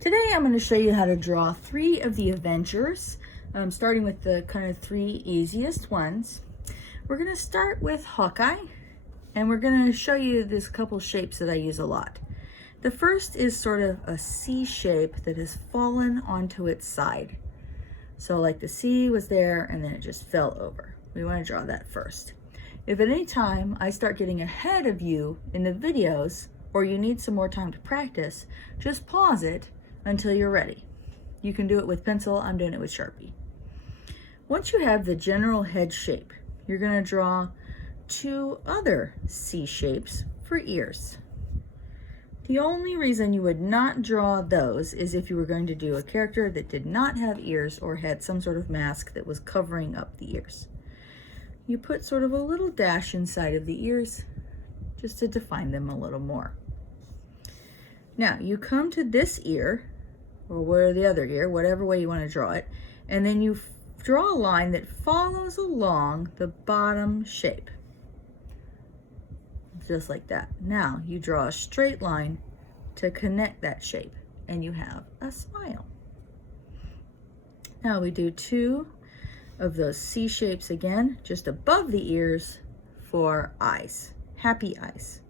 Today I'm going to show you how to draw 3 of the Avengers, starting with the kind of 3 easiest ones. We're going to start with Hawkeye, and we're going to show you this couple shapes that I use a lot. The first is sort of a C shape that has fallen onto its side. So like the C was there and then it just fell over. We want to draw that first. If at any time I start getting ahead of you in the videos, or you need some more time to practice, just pause it until you're ready. You can do it with pencil, I'm doing it with Sharpie. Once you have the general head shape, you're going to draw 2 other C shapes for ears. The only reason you would not draw those is if you were going to do a character that did not have ears or had some sort of mask that was covering up the ears. You put sort of a little dash inside of the ears just to define them a little more. Now you come to this ear, or where the other ear, whatever way you want to draw it, and then you draw a line that follows along the bottom shape. Just like that. Now you draw a straight line to connect that shape, and you have a smile. Now we do 2 of those C shapes again, just above the ears for eyes, happy eyes.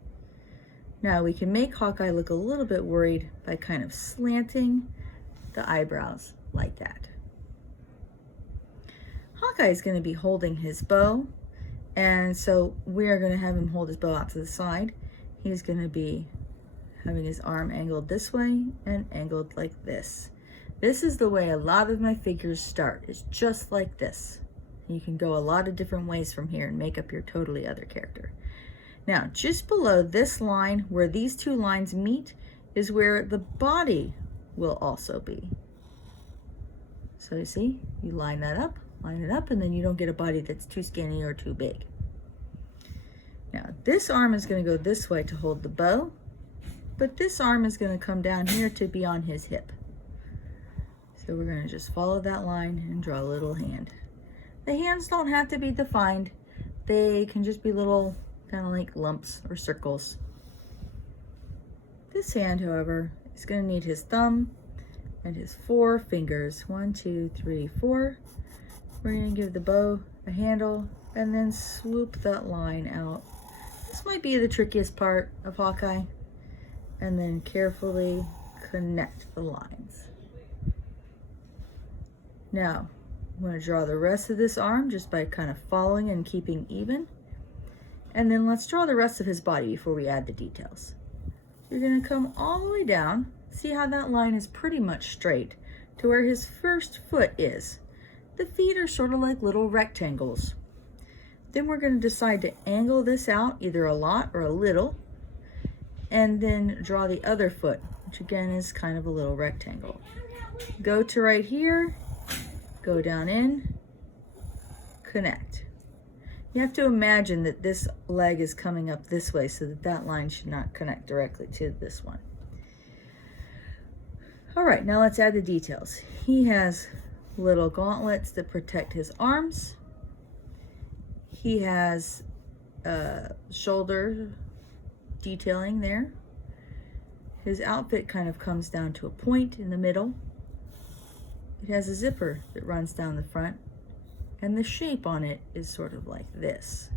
Now we can make Hawkeye look a little bit worried by kind of slanting the eyebrows like that. Hawkeye is going to be holding his bow, and so we're going to have him hold his bow out to the side. He's going to be having his arm angled this way and angled like this. This is the way a lot of my figures start. It's just like this. You can go a lot of different ways from here and make up your totally other character. Now, just below this line, where these 2 lines meet, is where the body will also be. So you see, you line that up, line it up, and then you don't get a body that's too skinny or too big. Now, this arm is going to go this way to hold the bow, but this arm is going to come down here to be on his hip. So we're going to just follow that line and draw a little hand. The hands don't have to be defined. They can just be little kind of like lumps or circles. This hand, however, is going to need his thumb and his 4 fingers. 1, 2, 3, 4. We're going to give the bow a handle and then swoop that line out. This might be the trickiest part of Hawkeye. And then carefully connect the lines. Now, I'm going to draw the rest of this arm just by kind of following and keeping even. And then let's draw the rest of his body before we add the details. You're going to come all the way down. See how that line is pretty much straight to where his first foot is. The feet are sort of like little rectangles. Then we're going to decide to angle this out either a lot or a little, and then draw the other foot, which again is kind of a little rectangle. Go to right here, go down in, connect. You have to imagine that this leg is coming up this way so that that line should not connect directly to this one. All right, now let's add the details. He has little gauntlets that protect his arms. He has shoulder detailing there. His outfit kind of comes down to a point in the middle. It has a zipper that runs down the front, and the shape on it is sort of like this.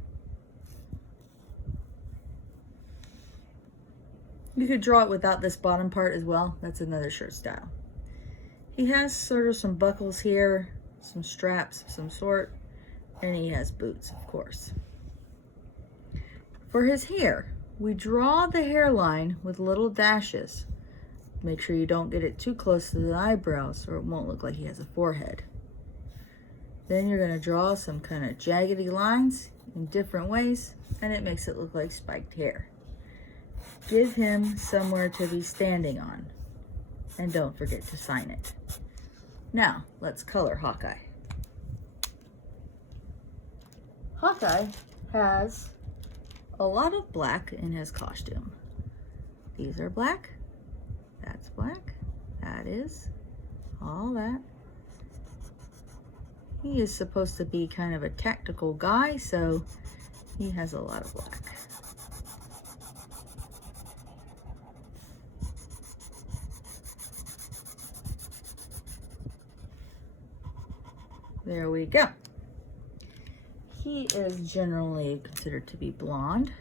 You could draw it without this bottom part as well. That's another shirt style. He has sort of some buckles here, some straps of some sort, and he has boots, of course. For his hair, we draw the hairline with little dashes. Make sure you don't get it too close to the eyebrows or it won't look like he has a forehead. Then you're going to draw some kind of jaggedy lines in different ways, and it makes it look like spiked hair. Give him somewhere to be standing on, and don't forget to sign it. Now, let's color Hawkeye. Hawkeye has a lot of black in his costume. These are black, that's black, that is all that. He is supposed to be kind of a tactical guy, so he has a lot of black. There we go. He is generally considered to be blonde.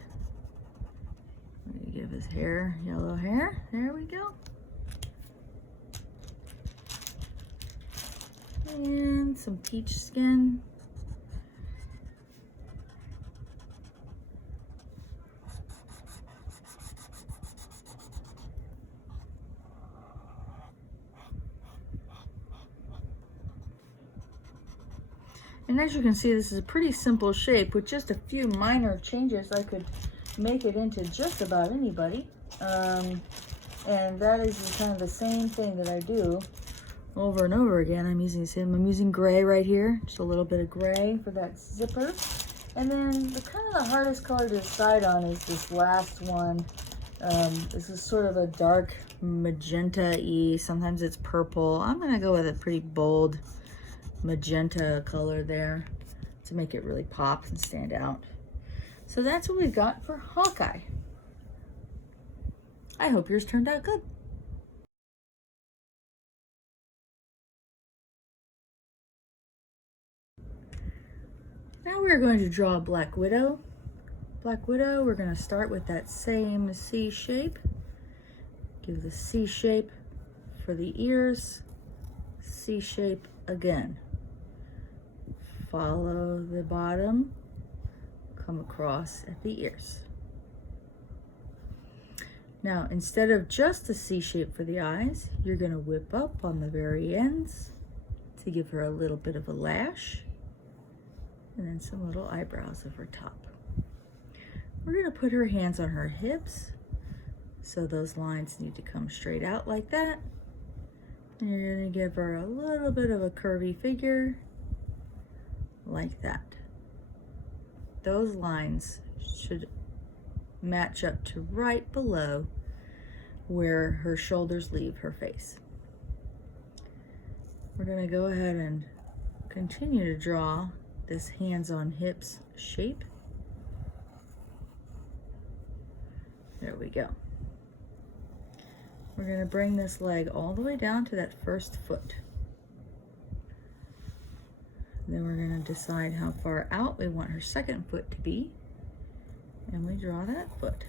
I'm gonna give his hair yellow hair. There we go. And some peach skin. And as you can see, this is a pretty simple shape. With just a few minor changes, I could make it into just about anybody. And that is kind of the same thing that I do over and over again. I'm using gray right here, just a little bit of gray for that zipper. And then the kind of the hardest color to decide on is this last one. This is sort of a dark magenta-y. Sometimes it's purple. I'm gonna go with a pretty bold magenta color there to make it really pop and stand out. So that's what we've got for Hawkeye. I hope yours turned out good. Now we're going to draw Black Widow. Black Widow, we're going to start with that same C shape. Give the C shape for the ears, C shape again. Follow the bottom, come across at the ears. Now, instead of just a C shape for the eyes, you're going to whip up on the very ends to give her a little bit of a lash, and then some little eyebrows of her top. We're going to put her hands on her hips, so those lines need to come straight out like that. And you're going to give her a little bit of a curvy figure, like that. Those lines should match up to right below where her shoulders leave her face. We're going to go ahead and continue to draw this hands on hips shape. There we go. We're going to bring this leg all the way down to that first foot. Then we're going to decide how far out we want her second foot to be, and we draw that foot.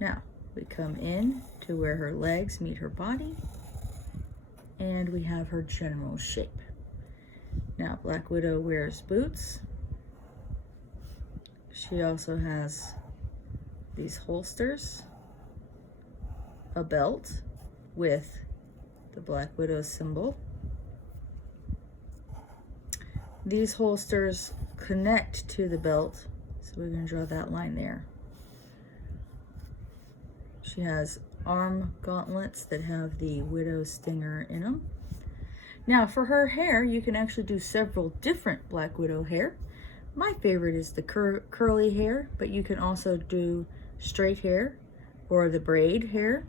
Now we come in to where her legs meet her body, and we have her general shape. Now Black Widow wears boots. She also has these holsters, a belt with the Black Widow symbol. These holsters connect to the belt, so we're going to draw that line there. She has arm gauntlets that have the Widow stinger in them. Now for her hair, you can actually do several different Black Widow hair. My favorite is the curly hair, but you can also do straight hair or the braid hair.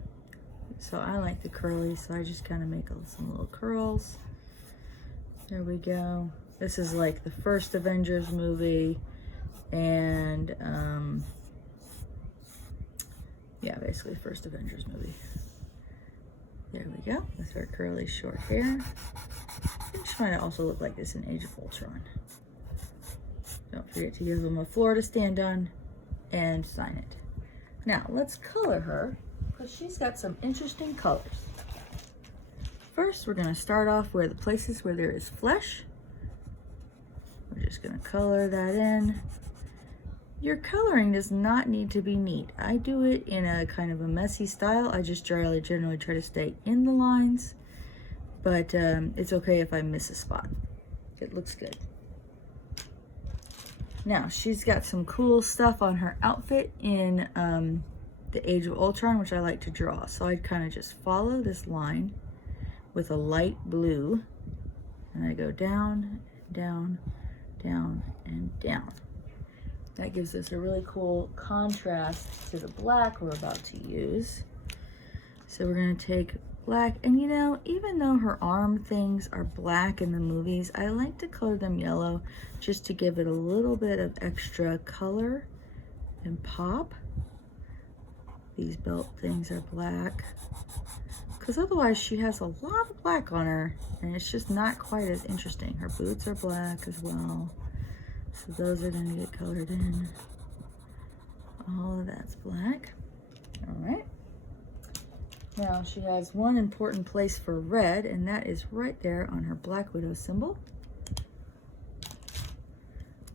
So I like the curly, so I just kind of make some little curls. There we go. This is like the first Avengers movie, and yeah, basically first Avengers movie. There we go, with her curly short hair. I'm trying to also look like this in Age of Ultron. Don't forget to give them a floor to stand on and sign it. Now let's color her, because she's got some interesting colors. First, we're going to start off where the places where there is flesh. We're just going to color that in. Your coloring does not need to be neat. I do it in a kind of a messy style. I just generally try to stay in the lines, but it's okay if I miss a spot. It looks good. Now, she's got some cool stuff on her outfit in the Age of Ultron, which I like to draw. So I kind of just follow this line with a light blue, and I go down, down, down, and down. That gives us a really cool contrast to the black we're about to use. So we're going to take black, and you know, even though her arm things are black in the movies, I like to color them yellow just to give it a little bit of extra color and pop. these belt things are black, because otherwise she has a lot of black on her and it's just not quite as interesting. Her boots are black as well, so those are going to get colored in. All of that's black. All right. Now she has one important place for red, and that is right there on her Black Widow symbol.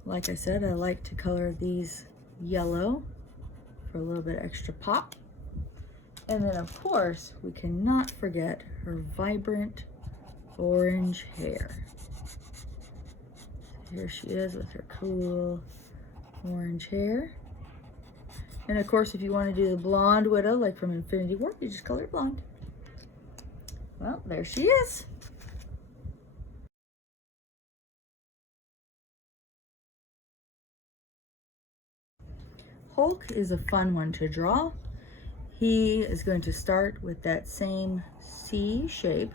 Like I said, I like to color these yellow for a little bit extra pop. And then of course, we cannot forget her vibrant orange hair. So here she is with her cool orange hair. And of course, if you want to do the blonde Widow, like from Infinity War, you just color it blonde. Well, there she is. Hulk is a fun one to draw. He is going to start with that same C shape.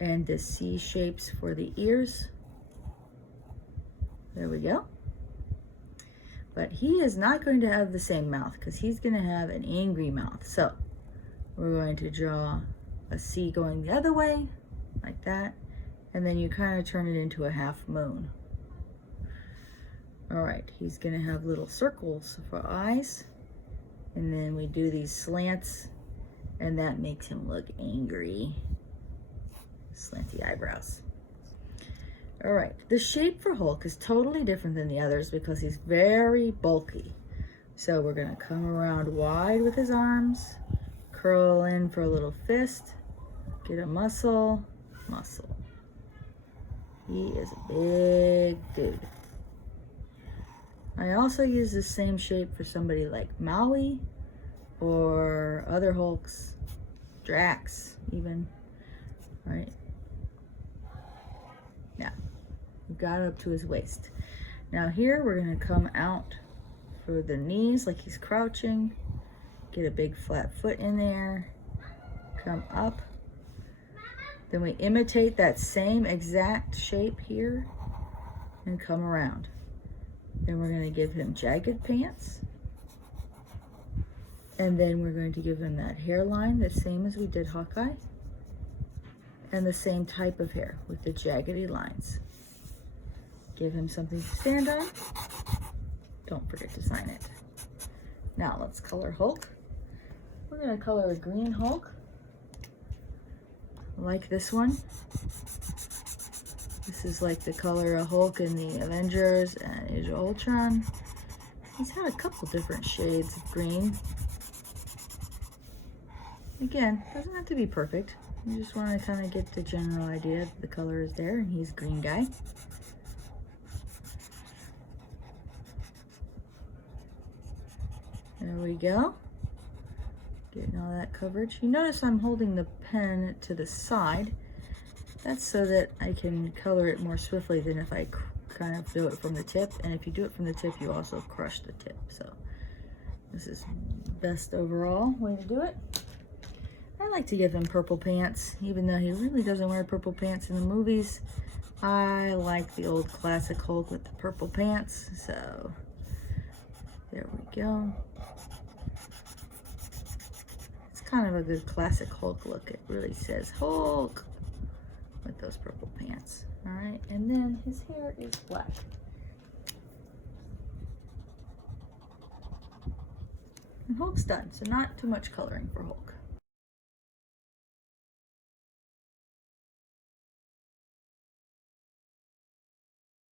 And the C shapes for the ears. There we go. But he is not going to have the same mouth because he's going to have an angry mouth. So we're going to draw a C going the other way, like that. And then you kind of turn it into a half moon. All right, he's going to have little circles for eyes. And then we do these slants, and that makes him look angry. Slanty eyebrows. All right, the shape for Hulk is totally different than the others because he's very bulky. So we're gonna come around wide with his arms, curl in for a little fist, get a muscle, muscle. He is a big dude. I also use the same shape for somebody like Maui or other Hulks, Drax even, right? Now, we've got it up to his waist. Now here we're gonna come out for the knees like he's crouching, get a big flat foot in there, come up. Then we imitate that same exact shape here and come around. Then we're gonna give him jagged pants. And then we're going to give him that hairline, the same as we did Hawkeye. And the same type of hair with the jaggedy lines. Give him something to stand on. Don't forget to sign it. Now let's color Hulk. We're going to color a green Hulk, like this one. This is like the color of Hulk in the Avengers and Age of Ultron. He's had a couple different shades of green. Again, doesn't have to be perfect. You just want to kind of get the general idea that the color is there, and he's a green guy. There we go. Getting all that coverage. You notice I'm holding the pen to the side. That's so that I can color it more swiftly than if I kind of do it from the tip. And if you do it from the tip, you also crush the tip. So this is the best overall way to do it. I like to give him purple pants, even though he really doesn't wear purple pants in the movies. I like the old classic Hulk with the purple pants, so there we go. It's kind of a good classic Hulk look. It really says Hulk with those purple pants. All right, and then his hair is black. And Hulk's done, so not too much coloring for Hulk.